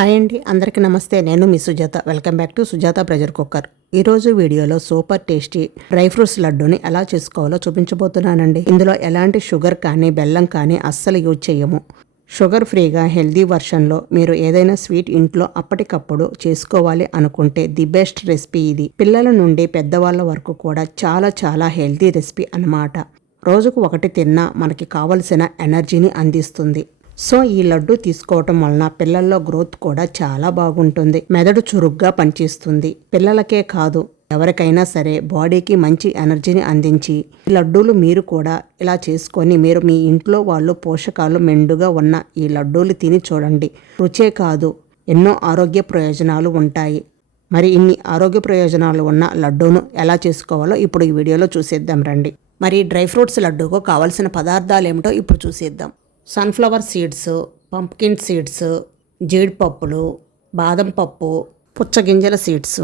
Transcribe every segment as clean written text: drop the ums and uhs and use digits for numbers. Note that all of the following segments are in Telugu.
హాయ్ అండి, అందరికీ నమస్తే. నేను మీ Sujatha. Welcome back to Sujatha pressure cooker. ఈరోజు వీడియోలో సూపర్ టేస్టీ డ్రై ఫ్రూట్స్ లడ్డూని ఎలా చేసుకోవాలో చూపించబోతున్నానండి. ఇందులో ఎలాంటి షుగర్ కానీ బెల్లం కానీ అస్సలు యూజ్ చేయము. షుగర్ ఫ్రీగా హెల్దీ వర్షన్లో మీరు ఏదైనా స్వీట్ ఇంట్లో అప్పటికప్పుడు చేసుకోవాలి అనుకుంటే ది బెస్ట్ రెసిపీ ఇది. పిల్లల నుండి పెద్దవాళ్ళ వరకు కూడా చాలా హెల్దీ రెసిపీ అన్నమాట. రోజుకు ఒకటి తిన్నా మనకి కావలసిన ఎనర్జీని అందిస్తుంది. సో ఈ లడ్డు తీసుకోవటం వలన పిల్లల్లో గ్రోత్ కూడా చాలా బాగుంటుంది. మెదడు చురుగ్గా పనిచేస్తుంది. పిల్లలకే కాదు, ఎవరికైనా సరే బాడీకి మంచి ఎనర్జీని అందించి ఈ లడ్డూలు మీరు కూడా ఇలా చేసుకొని మీరు మీ ఇంట్లో వాళ్ళు పోషకాలు మెండుగా ఉన్న ఈ లడ్డూలు తిని చూడండి. రుచే కాదు, ఎన్నో ఆరోగ్య ప్రయోజనాలు ఉంటాయి. మరి ఇన్ని ఆరోగ్య ప్రయోజనాలు ఉన్న లడ్డూను ఎలా చేసుకోవాలో ఇప్పుడు ఈ వీడియోలో చూసేద్దాం రండి. మరి డ్రై ఫ్రూట్స్ లడ్డూకు కావాల్సిన పదార్థాలు ఏమిటో ఇప్పుడు చూసేద్దాం. సన్ఫ్లవర్ సీడ్స్, పంప్కిన్ సీడ్స్, జీడిపప్పులు, బాదం పప్పు, పుచ్చగింజల సీడ్స్,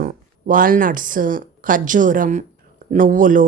వాల్నట్స్, ఖర్జూరం, నువ్వులు,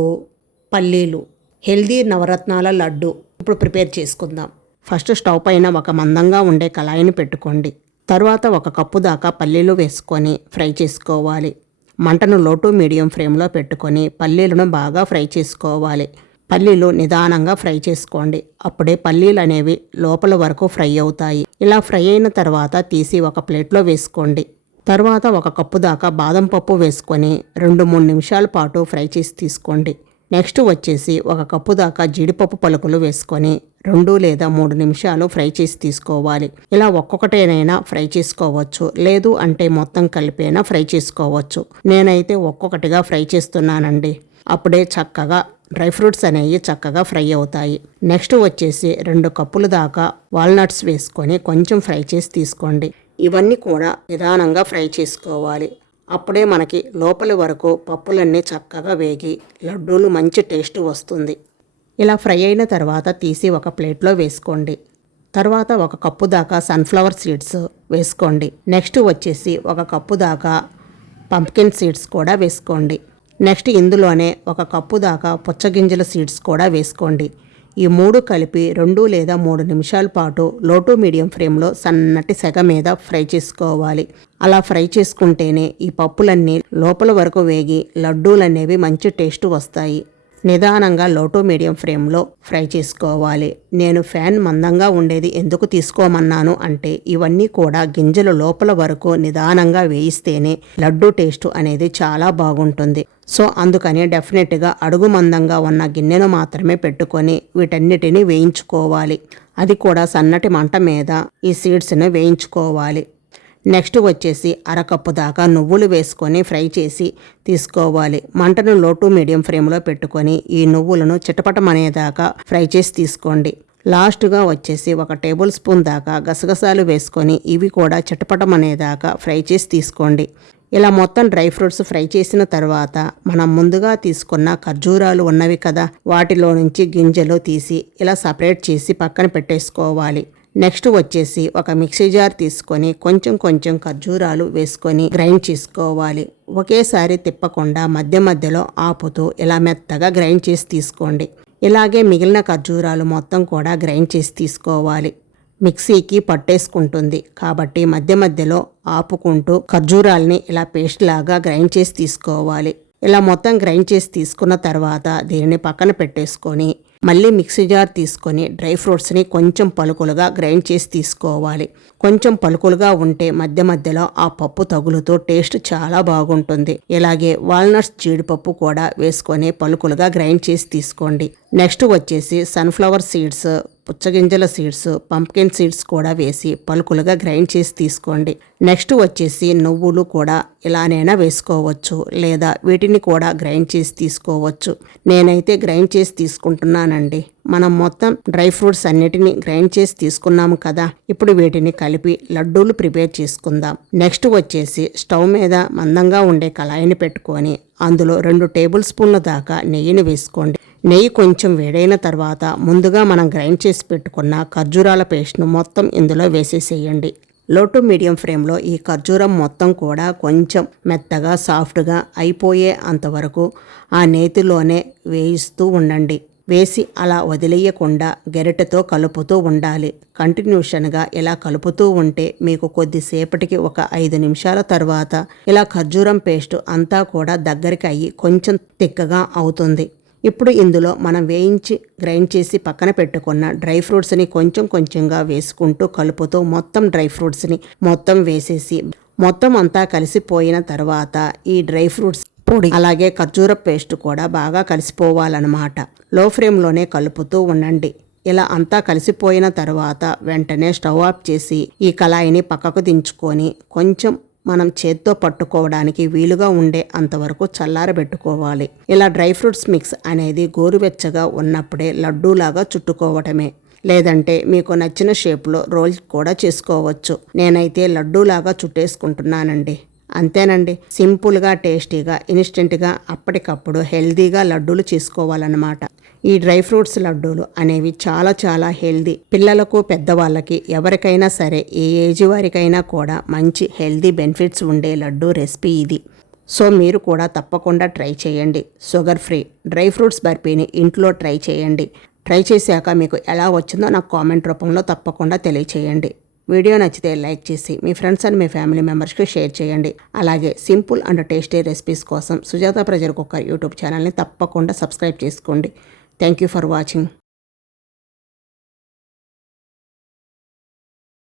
పల్లీలు. హెల్దీ నవరత్నాల లడ్డు ఇప్పుడు ప్రిపేర్ చేసుకుందాం. ఫస్ట్ స్టవ్ పైన ఒక మందంగా ఉండే కళాయిని పెట్టుకోండి. తర్వాత 1 కప్పు దాకా పల్లీలు వేసుకొని ఫ్రై చేసుకోవాలి. మంటను లో టు మీడియం ఫ్లేమ్లో పెట్టుకొని పల్లీలను బాగా ఫ్రై చేసుకోవాలి. పల్లీలు నిదానంగా ఫ్రై చేసుకోండి. అప్పుడే పల్లీలు అనేవి లోపల వరకు ఫ్రై అవుతాయి. ఇలా ఫ్రై అయిన తర్వాత తీసి ఒక ప్లేట్లో వేసుకోండి. తర్వాత 1 కప్పు దాకా బాదం పప్పు వేసుకొని 2-3 నిమిషాల పాటు ఫ్రై చేసి తీసుకోండి. నెక్స్ట్ వచ్చేసి 1 కప్పు దాకా జీడిపప్పు పలుకులు వేసుకొని 2 లేదా 3 నిమిషాలు ఫ్రై చేసి తీసుకోవాలి. ఇలా ఒక్కొక్కటేనైనా ఫ్రై చేసుకోవచ్చు, లేదు అంటే మొత్తం కలిపైనా ఫ్రై చేసుకోవచ్చు. నేనైతే ఒక్కొక్కటిగా ఫ్రై చేస్తున్నానండి. అప్పుడే చక్కగా డ్రై ఫ్రూట్స్ అనేవి చక్కగా ఫ్రై అవుతాయి. నెక్స్ట్ వచ్చేసి 2 కప్పుల దాకా వాల్నట్స్ వేసుకొని కొంచెం ఫ్రై చేసి తీసుకోండి. ఇవన్నీ కూడా నిదానంగా ఫ్రై చేసుకోవాలి. అప్పుడే మనకి లోపలి వరకు పప్పులన్నీ చక్కగా వేగి లడ్డూలు మంచి టేస్ట్ వస్తుంది. ఇలా ఫ్రై అయిన తర్వాత తీసి ఒక ప్లేట్లో వేసుకోండి. తర్వాత 1 కప్పు దాకా సన్ఫ్లవర్ సీడ్స్ వేసుకోండి. నెక్స్ట్ వచ్చేసి 1 కప్పు దాకా పంప్కిన్ సీడ్స్ కూడా వేసుకోండి. నెక్స్ట్ ఇందులోనే 1 కప్పు దాకా పుచ్చగింజల సీడ్స్ కూడా వేసుకోండి. ఈ 3 కలిపి 2 లేదా 3 నిమిషాల పాటు లో టు మీడియం ఫ్లేమ్లో సన్నటి సెగ మీద ఫ్రై చేసుకోవాలి. అలా ఫ్రై చేసుకుంటేనే ఈ పప్పులన్నీ లోపల వరకు వేగి లడ్డూలనేవి మంచి టేస్ట్ వస్తాయి. నిదానంగా లో టు మీడియం ఫ్లేమ్లో ఫ్రై చేసుకోవాలి. నేను ఫ్యాన్ మందంగా ఉండేది ఎందుకు తీసుకోమన్నాను అంటే ఇవన్నీ కూడా గింజలు లోపల వరకు నిదానంగా వేయిస్తేనే లడ్డు టేస్ట్ అనేది చాలా బాగుంటుంది. సో అందుకని డెఫినెట్గా అడుగు మందంగా ఉన్న గిన్నెను మాత్రమే పెట్టుకొని వీటన్నిటిని వేయించుకోవాలి. అది కూడా సన్నటి మంట మీద ఈ సీడ్స్ని వేయించుకోవాలి. నెక్స్ట్ వచ్చేసి 1/2 కప్పు దాకా నువ్వులు వేసుకొని ఫ్రై చేసి తీసుకోవాలి. మంటను లో టు మీడియం ఫ్లేమ్లో పెట్టుకొని ఈ నువ్వులను చిటపటమనేదాకా ఫ్రై చేసి తీసుకోండి. లాస్ట్గా వచ్చేసి 1 టేబుల్ స్పూన్ దాకా గసగసాలు వేసుకొని ఇవి కూడా చిటపటమనేదాకా ఫ్రై చేసి తీసుకోండి. ఇలా మొత్తం డ్రై ఫ్రూట్స్ ఫ్రై చేసిన తర్వాత మనం ముందుగా తీసుకున్న ఖర్జూరాలు ఉన్నవి కదా, వాటిలో నుంచి గింజలు తీసి ఇలా సపరేట్ చేసి పక్కన పెట్టేసుకోవాలి. నెక్స్ట్ వచ్చేసి ఒక మిక్సీ జార్ తీసుకొని కొంచెం ఖర్జూరాలు వేసుకొని గ్రైండ్ చేసుకోవాలి. ఒకేసారి తిప్పకుండా మధ్యలో ఆపుతూ ఇలా మెత్తగా గ్రైండ్ చేసి తీసుకోండి. ఇలాగే మిగిలిన ఖర్జూరాలు మొత్తం కూడా గ్రైండ్ చేసి తీసుకోవాలి. మిక్సీకి పట్టేసుకుంటుంది కాబట్టి మధ్యలో ఆపుకుంటూ ఖర్జూరాలని ఇలా పేస్ట్ లాగా గ్రైండ్ చేసి తీసుకోవాలి. ఇలా మొత్తం గ్రైండ్ చేసి తీసుకున్న తర్వాత దీనిని పక్కన పెట్టేసుకొని మళ్ళీ మిక్సీ జార్ తీసుకొని డ్రై ఫ్రూట్స్ని కొంచెం పలుకులుగా గ్రైండ్ చేసి తీసుకోవాలి. కొంచెం పలుకులుగా ఉంటే మధ్యలో ఆ పప్పు తగులుతూ టేస్ట్ చాలా బాగుంటుంది. ఇలాగే వాల్నట్స్, జీడిపప్పు కూడా వేసుకొని పలుకులుగా గ్రైండ్ చేసి తీసుకోండి. నెక్స్ట్ వచ్చేసి సన్ఫ్లవర్ సీడ్స్, పుచ్చగింజల సీడ్స్, పంప్కిన్ సీడ్స్ కూడా వేసి పలుకులుగా గ్రైండ్ చేసి తీసుకోండి. నెక్స్ట్ వచ్చేసి నువ్వులు కూడా ఇలానైనా వేసుకోవచ్చు, లేదా వీటిని కూడా గ్రైండ్ చేసి తీసుకోవచ్చు. నేనైతే గ్రైండ్ చేసి తీసుకుంటున్నానండి. మనం మొత్తం డ్రై ఫ్రూట్స్ అన్నిటిని గ్రైండ్ చేసి తీసుకున్నాము కదా, ఇప్పుడు వీటిని కలిపి లడ్డూలు ప్రిపేర్ చేసుకుందాం. నెక్స్ట్ వచ్చేసి స్టవ్ మీద మందంగా ఉండే కళాయిని పెట్టుకొని అందులో 2 టేబుల్ స్పూన్ల దాకా నెయ్యిని వేసుకోండి. నెయ్యి కొంచెం వేడైన తర్వాత ముందుగా మనం గ్రైండ్ చేసి పెట్టుకున్న ఖర్జూరాల పేస్ట్ను మొత్తం ఇందులో వేసేసేయండి. లో టు మీడియం ఫ్లేమ్లో ఈ ఖర్జూరం మొత్తం కూడా కొంచెం మెత్తగా సాఫ్ట్గా అయిపోయే అంతవరకు ఆ నేతిలోనే వేయిస్తూ ఉండండి. వేసి అలా వదిలేయకుండా గెరిటెతో కలుపుతూ ఉండాలి. కంటిన్యూషన్గా ఇలా కలుపుతూ ఉంటే మీకు కొద్దిసేపటికి ఒక 5 నిమిషాల తర్వాత ఇలా ఖర్జూరం పేస్ట్ అంతా కూడా దగ్గరికి అయ్యి కొంచెం తిక్కగా అవుతుంది. ఇప్పుడు ఇందులో మనం వేయించి గ్రైండ్ చేసి పక్కన పెట్టుకున్న డ్రై ఫ్రూట్స్ని కొంచెం కొంచెంగా వేసుకుంటూ కలుపుతూ మొత్తం డ్రై ఫ్రూట్స్ని మొత్తం వేసేసి మొత్తం అంతా కలిసిపోయిన తర్వాత ఈ డ్రై ఫ్రూట్స్ పొడి అలాగే ఖర్జూర పేస్ట్ కూడా బాగా కలిసిపోవాలన్నమాట. లో ఫ్లేమ్లోనే కలుపుతూ ఉండండి. ఇలా అంతా కలిసిపోయిన తర్వాత వెంటనే స్టవ్ ఆఫ్ చేసి ఈ కళాయిని పక్కకు దించుకొని కొంచెం మనం చేత్తో పట్టుకోవడానికి వీలుగా ఉండే అంతవరకు చల్లారబెట్టుకోవాలి. ఇలా డ్రై ఫ్రూట్స్ మిక్స్ అనేది గోరువెచ్చగా ఉన్నప్పుడే లడ్డూలాగా చుట్టుకోవటమే. లేదంటే మీకు నచ్చిన షేప్లో రోల్ కూడా చేసుకోవచ్చు. నేనైతే లడ్డూలాగా చుట్టేసుకుంటున్నానండి. అంతేనండి, సింపుల్గా టేస్టీగా ఇన్స్టెంట్గా అప్పటికప్పుడు హెల్దీగా లడ్డూలు చేసుకోవాలన్నమాట. ఈ డ్రై ఫ్రూట్స్ లడ్డూలు అనేవి చాలా చాలా హెల్దీ. పిల్లలకు పెద్దవాళ్ళకి ఎవరికైనా సరే ఏ ఏజ్ వారికైనా కూడా మంచి హెల్దీ బెనిఫిట్స్ ఉండే లడ్డూ రెసిపీ ఇది. సో మీరు కూడా తప్పకుండా ట్రై చేయండి. షుగర్ ఫ్రీ డ్రై ఫ్రూట్స్ బర్ఫీని ఇంట్లో ట్రై చేయండి. ట్రై చేశాక మీకు ఎలా వచ్చిందో నాకు కామెంట్ రూపంలో తప్పకుండా తెలియచేయండి. వీడియో నచ్చితే లైక్ చేసి మీ ఫ్రెండ్స్ అండ్ మీ ఫ్యామిలీ మెంబర్స్కి షేర్ చేయండి. అలాగే సింపుల్ అండ్ టేస్టీ రెసిపీస్ కోసం సుజాత ప్రెజర్ కుక్కర్ యూట్యూబ్ ఛానల్ని తప్పకుండా సబ్స్క్రైబ్ చేసుకోండి. Thank you for watching.